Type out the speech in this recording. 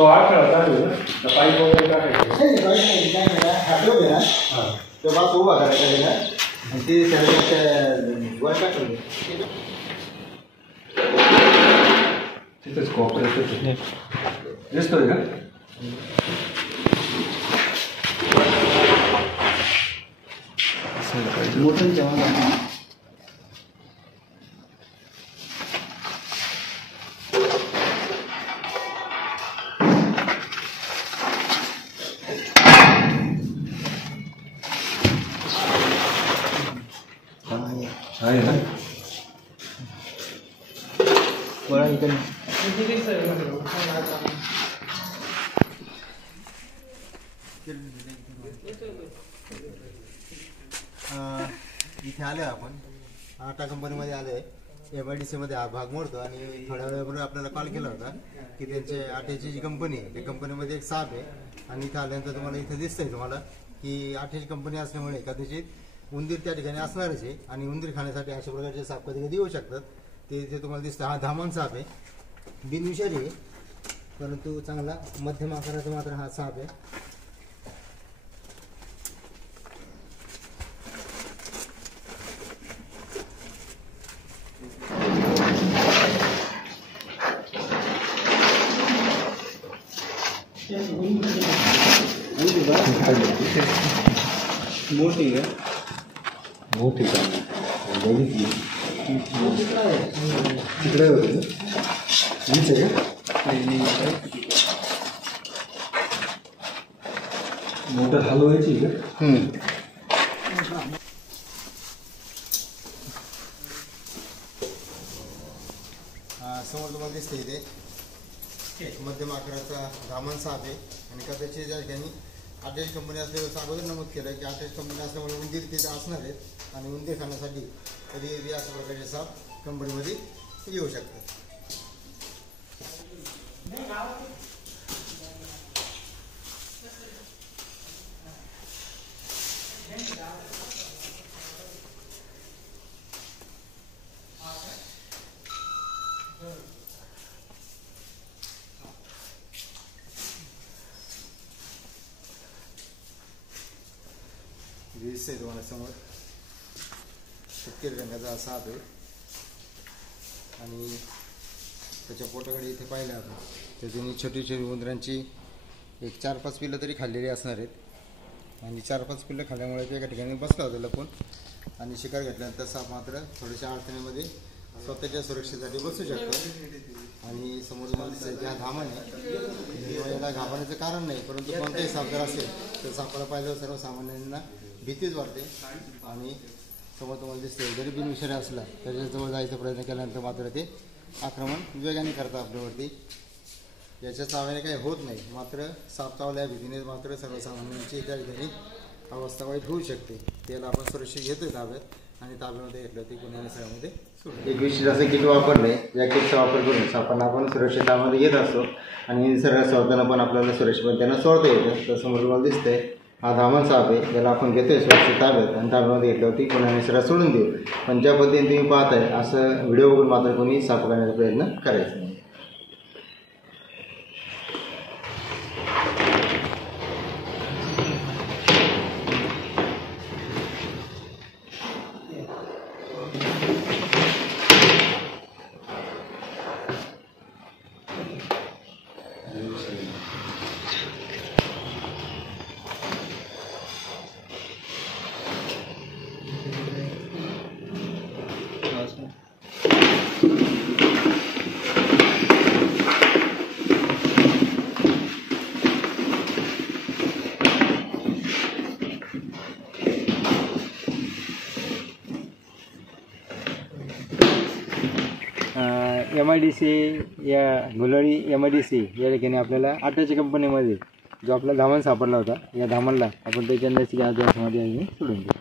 तो 8 चालू आहे ना पाईप वगैरे टाकायचं हां तो बास उभा करायचा आणि ते त्याला वर टाकलं तिथेच कोपऱ्यात दिसतोय का मोठं जेवण आहे ना बळा इकडे इथे आले आपण टाटा कंपनीमध्ये आले MIDC मध्ये हा भाग मोडतो आणि थोड्या वेळापूर्वी आपल्याला कॉल केला होता की त्यांचे आठ्याची जी कंपनी आहे त्या कंपनीमध्ये एक साप आहे आणि इथे आल्यानंतर तुम्हाला इथे दिसतंय तुम्हाला की आठ्याची कंपनी असल्यामुळे कदाचित उंदीर त्या ठिकाणी असणारच आहे आणि उंदीर खाण्यासाठी अशा प्रकारचे साप कधी कधी येऊ शकतात ते इथे तुम्हाला दिसतं हा धामण साप आहे बिनविषारी आहे परंतु चांगला मध्यम आकाराचा मात्र हा साप आहे मोठी आहे मोठी बघितली तिकडे होते हीच आहे मोटर हलवायची का समोर तुम्हाला दिसते इथे मध्यम आकाराचा धामण साप आहे आणि कदाचित ज्या ठिकाणी आठ्याची कंपनी असल्यावर अगोदर नमूद केलं की आठ्याची कंपनी असल्यामुळे उंदीर तिथे असणार आहेत आणि उंदीर खाण्यासाठी कधी अशा प्रकारचे साप कंपनीमध्ये येऊ शकतात दिसतंय तुम्हाला समोर तपकिरी रंगाचा असा साप आहे आणि त्याच्या पोटाकडे इथे पाहिलं आपण तर त्यांनी छोटी छोटी उंदरांची एक 4-5 पिल्लं तरी खाल्लेली असणार आहेत आणि 4-5 पिल्लं खाल्ल्यामुळे ते एका ठिकाणी बसला होता लपून आणि शिकार घेतल्यानंतर साप मात्र थोड्याशा अडचणीमध्ये स्वतःच्या सुरक्षेसाठी बसू शकतो आणि समोर तुम्हाला दिसतं हा धामण आहे याला घाबरण्याचं कारण नाही परंतु कोणताही साप जर असेल तर सापाला पाहिल्यावर सर्वसामान्यांना भीतीच वाटते आणि समोर तुम्हाला दिसते जरी बिनविषारी असला त्याच्याजवळ जायचा प्रयत्न केल्यानंतर मात्र ते आक्रमण वेगाने करतात आपल्यावरती याच्या चाव्याने काही होत नाही मात्र साप चावल्या भीतीने मात्र सर्वसामान्यांची त्या ठिकाणी अवस्था वाईट होऊ शकते त्याला आपण सुरक्षित घेतोय ताब्यात आणि ताब्यामध्ये घेतलं ते पुन्हा निसर्गामध्ये एक विशेष असं किट वापरले या किटचा वापर करून सापांना आपण सुरक्षितामध्ये घेत असतो आणि निसर्गात सोडताना पण आपल्याला सुरक्षित त्यांना सोडता येतं तर समोर तुम्हाला दिसतंय हा धामण साप आहे ज्याला आपण घेतोय सुरक्षित ताब्यात आणि ताब्यामध्ये घेतलं होती पुन्हा निसर्गात सोडून देऊ पण ज्या पद्धतीने तुम्ही पाहताय असं व्हिडिओ बघून मात्र कोणी साप करण्याचा प्रयत्न करायचा नाही MIDC या गुलळी MIDC या ठिकाणी आपल्याला आठ्याच्या कंपनीमध्ये जो आपला धामण सापडला होता या धामणला आपण त्याच्या नैसर्गिक आधारामध्ये सोडून देऊ.